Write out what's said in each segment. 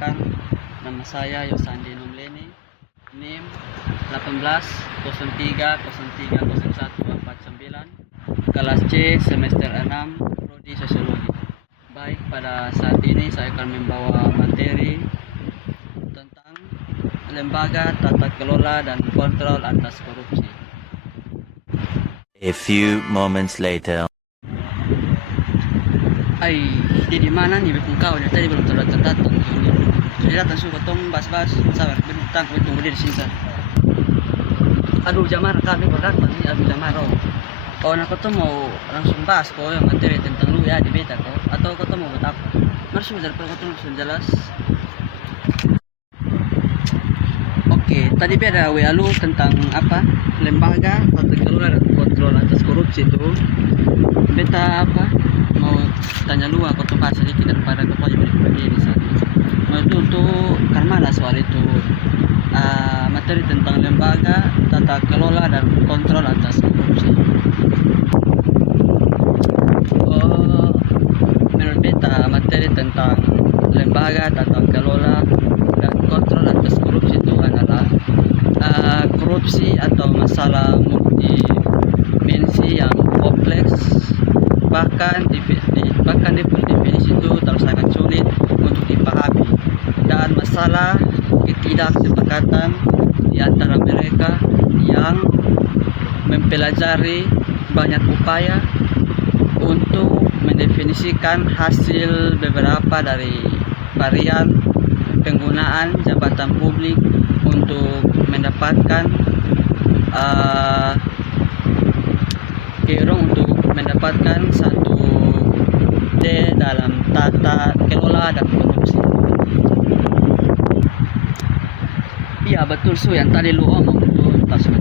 perkenalkan, nama saya Yosandi Numleni, NIM 1803030149, kelas C semester 6, prodi Sosiologi. Baik, pada saat ini saya akan membawa materi tentang lembaga tata kelola dan kontrol atas korupsi. A few moments later. Di mana nih kau dari tadi belum datang. Jadi datang suka tong bas-bas, sabar bentang kau tunggu dia di sini. Aduh jamar kami berdatang nih, aduh jamar oh. Kau nak kau mau langsung bahas kau yang materi tentang lu ya di beta kau, atau kau mau buat apa? Masuk daripada kau sudah jelas. Oke, tadi beda WA lu tentang apa? Lembaga tata kelola dan kontrol atas korupsi itu. Beta apa? Mau tanya lu aku tuh bahas sedikit daripada kau aja beri di sana. Mau itu untuk karena soal itu materi tentang lembaga tata kelola dan kontrol atas korupsi. Menurut beta materi tentang lembaga tata kelola dan kontrol atas korupsi itu adalah korupsi atau masalah multidimensi yang kompleks, bahkan definisi itu terlalu sangat sulit untuk dipahami, dan masalah ketidaksepakatan di antara mereka yang mempelajari banyak upaya untuk mendefinisikan hasil beberapa dari varian penggunaan jabatan publik untuk mendapatkan satu D dalam tata kelola dan korupsi. Iya betul yang tadi lu omong itu betul.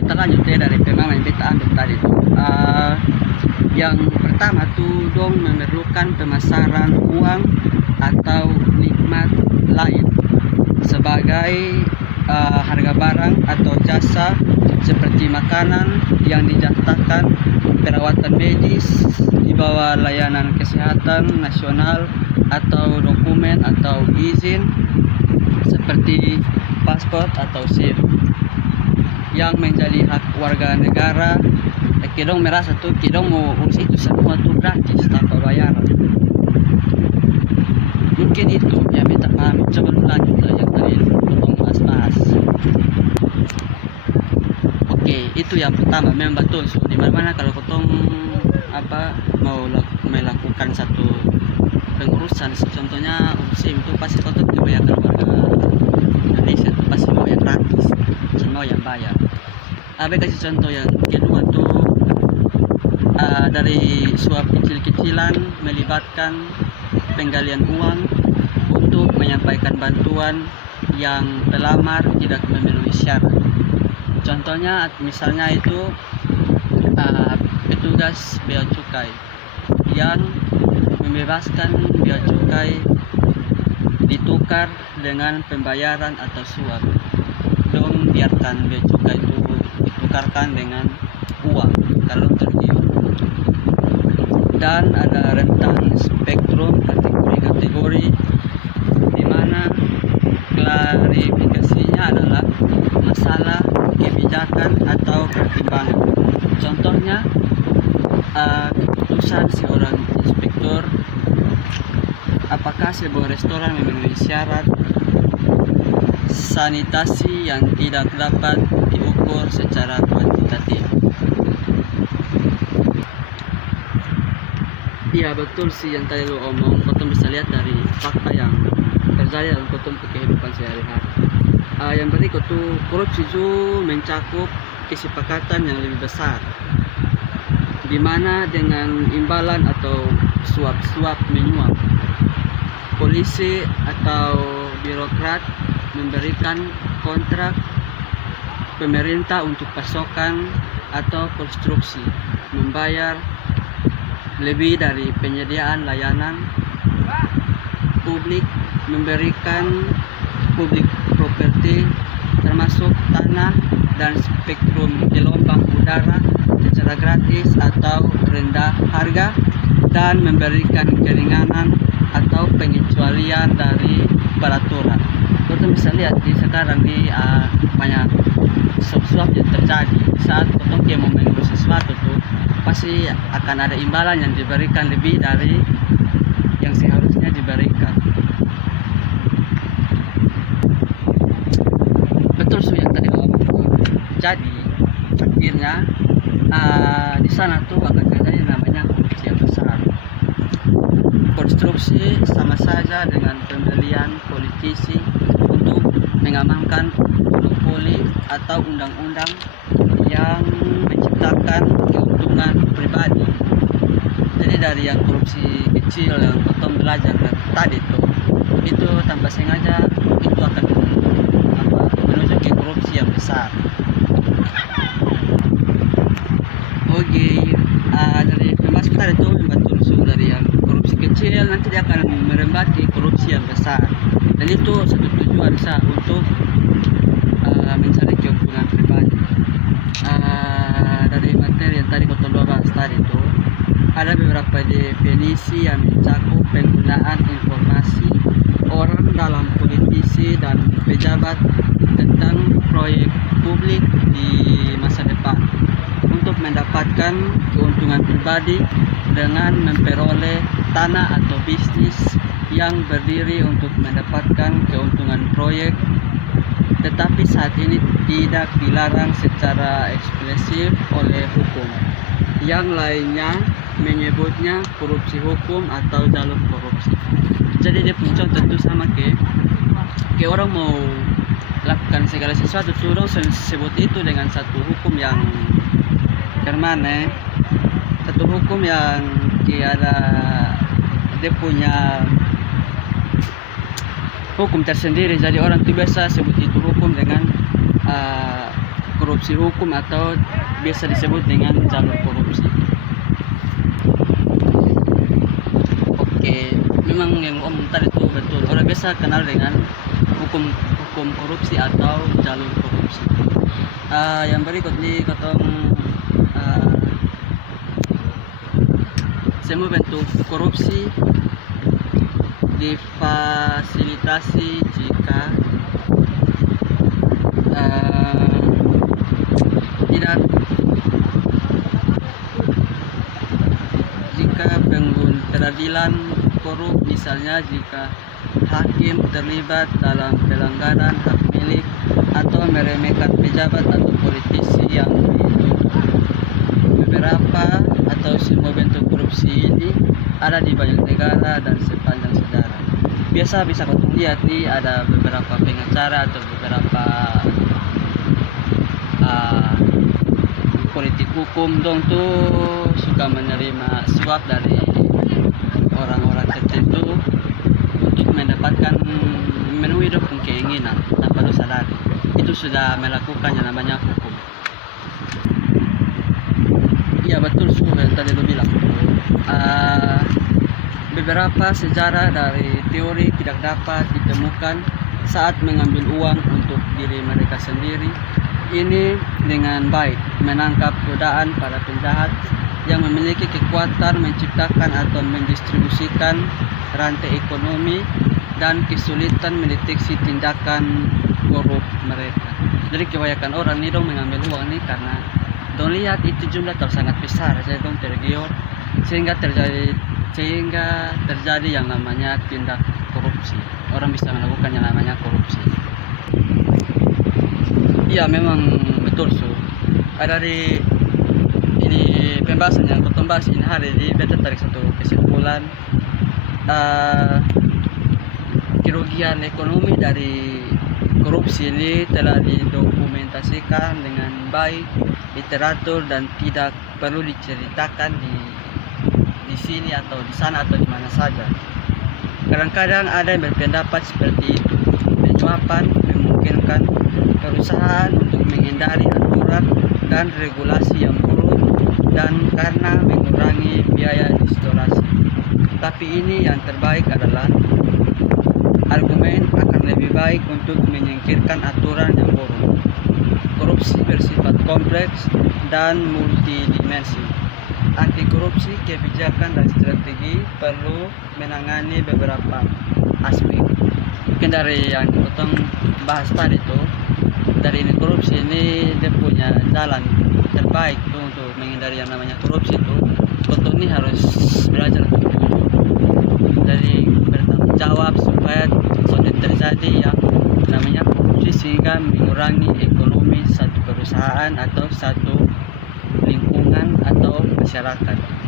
Kita lanjut dari pengalaman yang kita ambil tadi tuh. Yang pertama tuh dong memerlukan pemasaran uang atau nikmat lain sebagai harga barang atau jasa seperti makanan yang dijatakan, perawatan medis di bawah layanan kesehatan nasional, atau dokumen atau izin seperti paspor atau SIM yang menjadi hak warga negara. Kidong merasa tuh kidong mau urus itu semua tuh gratis tanpa bayaran. Mungkin itu yang kita paham. Coba lanjut yang tadi potong bahas. Oke, itu yang pertama memang betul. So, di mana kalau potong mau melakukan satu pengurusan, contohnya SIM itu pasti potong dibayarkan warga Indonesia, itu pasti mau yang gratis, semua yang bayar. Kasih contoh yang kedua tuh dari suap kecil-kecilan melibatkan penggalian uang untuk menyampaikan bantuan yang pelamar tidak memenuhi syarat. Contohnya misalnya itu petugas bea cukai yang membebaskan bea cukai ditukar dengan pembayaran atau suap. Dong biarkan bea cukai itu ditukarkan dengan uang kalau tergiur. Dan ada rentang spektrum kategori di mana klarifikasinya adalah masalah kebijakan atau pertimbangan. Contohnya keputusan seorang inspektur apakah sebuah restoran memenuhi syarat sanitasi yang tidak dapat diukur secara kuantitatif. Iya betul yang tadi lu omong. Kotong bisa lihat dari fakta yang terjadi dalam kotong kehidupan sehari-hari. Yang berikut tuh korupsi itu mencakup kesepakatan yang lebih besar, di mana dengan imbalan atau suap menyuap, polisi atau birokrat memberikan kontrak pemerintah untuk pasokan atau konstruksi, membayar lebih dari penyediaan layanan publik, memberikan publik properti termasuk tanah dan spektrum gelombang udara secara gratis atau rendah harga, dan memberikan keringanan atau pengecualian dari peraturan. Kita bisa lihat di sekarang di banyak suap-suap yang terjadi saat potong dia mau mengurus sesuatu tuh pasti akan ada imbalan yang diberikan lebih dari yang seharusnya diberikan. Betul sih yang tadi kamu bilang. Jadi akhirnya di sana tuh akan terjadi namanya korupsi yang besar. Konstruksi sama saja dengan pembelian politisi untuk mengamankan monopoli atau undang-undang yang menciptakan keuntungan pribadi. Jadi dari yang korupsi kecil yang potong belajar tadi tuh, itu tanpa sengaja itu akan menuju ke korupsi yang besar. Oke, dari pembahasan tadi itu betul dari yang korupsi kecil nanti dia akan merembet ke korupsi yang besar, dan itu satu tujuan sah untuk mencari keuntungan pribadi. Dari materi yang tadi kita bahas tadi itu ada beberapa definisi yang mencakup penggunaan informasi orang dalam politisi dan pejabat tentang proyek publik di masa depan untuk mendapatkan keuntungan pribadi dengan memperoleh tanah atau bisnis yang berdiri untuk mendapatkan keuntungan proyek, tetapi saat ini tidak dilarang secara eksplisit oleh hukum. Yang lainnya menyebutnya korupsi hukum atau jalur korupsi. Jadi dia punya tentu sama ke orang mau lakukan segala sesuatu tuh dong sebut itu dengan satu hukum yang kemana, satu hukum yang ada dia punya hukum tersendiri. Jadi orang tuh biasa sebut itu hukum dengan korupsi hukum atau biasa disebut dengan jalur korupsi. Oke, memang yang om tadi itu betul. Orang biasa kenal dengan hukum korupsi atau jalur korupsi. Yang berikut nih ketong semua bentuk korupsi difasilitasi jika tidak peradilan korup, misalnya jika hakim terlibat dalam pelanggaran hak milik atau meremehkan pejabat atau politisi yang dituduh. Beberapa atau semua bentuk korupsi ini ada di banyak negara dan sepanjang sejarah. Biasa bisa kita lihat nih ada beberapa pengacara atau beberapa politik hukum dong tuh suka menerima suap dari orang-orang tertentu untuk mendapatkan memenuhi dong keinginan tanpa disadari. Itu sudah melakukan yang namanya hukum. Iya betul yang tadi lu bilang. Beberapa sejarah dari teori tidak dapat ditemukan saat mengambil uang untuk diri mereka sendiri. Ini dengan baik menangkap godaan para penjahat yang memiliki kekuatan menciptakan atau mendistribusikan rantai ekonomi dan kesulitan mendeteksi tindakan korup mereka. Jadi kebanyakan orang ini dong mengambil uang ini karena dong lihat itu jumlah sangat besar, jadi dong tergiur sehingga terjadi yang namanya tindak korupsi. Orang bisa melakukan yang namanya korupsi. Iya memang betul ada di ini pembahasan yang kita bahas ini hari ini beta tarik satu kesimpulan. Kerugian ekonomi dari korupsi ini telah didokumentasikan dengan baik, literatur, dan tidak perlu diceritakan di sini atau di sana atau di mana saja. Kadang-kadang ada yang berpendapat seperti itu. Penyuapan memungkinkan perusahaan untuk menghindari aturan dan regulasi yang buruk dan karena mengurangi biaya distorasi. Tapi ini yang terbaik adalah argumen akan lebih baik untuk menyingkirkan aturan yang buruk. Korupsi bersifat kompleks dan multidimensi. Anti korupsi, kebijakan dan strategi perlu menangani beberapa aspek. mungkin dari yang potong bahas tadi tuh, dari ini korupsi ini dia punya jalan terbaik tuh untuk menghindari yang namanya korupsi tuh. Kota ini harus belajar untuk dari bertanggung jawab supaya sudah terjadi yang namanya korupsi sehingga mengurangi ekonomi satu perusahaan atau satu lingkungan atau masyarakat.